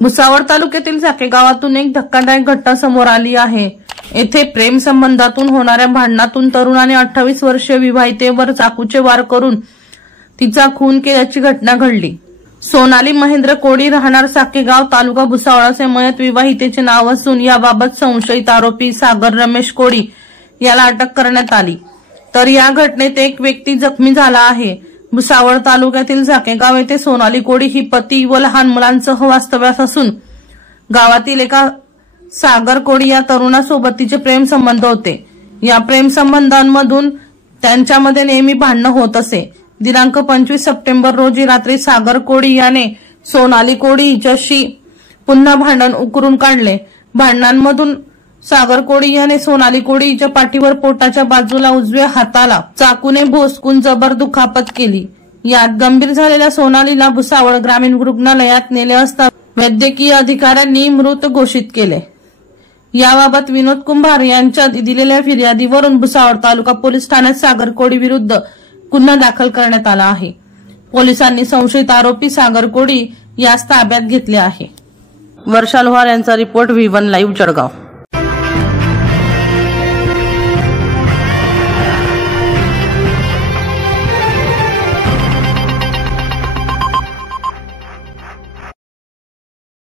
भुसावळ तालुक्यातील साके गावातून एक धक्कादायक घटना समोर आली आहे। येथे प्रेम संबंधातून होणाऱ्या भांडणातून तरुणाने 28 वर्षीय विवाहितेवर चाकूचे वार करून तिचा खून केल्याची घटना घडली। सोनाली महेंद्र कोडी राहणार साकेगाव तालुका भुसावळ असे मयत विवाहितेचे नाव असून याबाबत संशयित आरोपी सागर रमेश कोडी याला अटक करण्यात आली, तर या घटनेत एक व्यक्ती जखमी झाला आहे। भुसावळ तालुक्यातील साकेगाव येथे सोनाली कोडी ही पती व लहान मुलांसह वास्तव्यास असून गावातील एका सागर कोडी या तरुणासोबत तिचे प्रेम संबंध होते। या प्रेम संबंधांमधून त्यांच्यामध्ये नेहमी भांडण होत असे। दिनांक 25 सप्टेंबर रोजी रात्री सागर कोडी याने सोनाली कोडी हिच्याशी पुन्हा भांडण उकरून काढले। भांडणांमधून सागर कोडी याने सोनाली कोडी हिच्या पाठीवर पोटाच्या बाजूला उजव्या हाताला चाकूने भोसकून जबर दुखापत केली। यात गंभीर झालेल्या सोनालीला भुसावळ ग्रामीण रुग्णालयात नेले असता वैद्यकीय अधिकाऱ्यांनी मृत घोषित केले। याबाबत विनोद कुंभार यांच्या दिलेल्या फिर्यादीवरून भुसावळ तालुका पोलीस ठाण्यात सागर कोडी विरुद्ध गुन्हा दाखल करण्यात आला आहे। पोलिसांनी संशयित आरोपी सागर कोडी यास ताब्यात घेतले आहे। वर्षा लोहार यांचा रिपोर्ट V1 लाईव्ह जळगाव।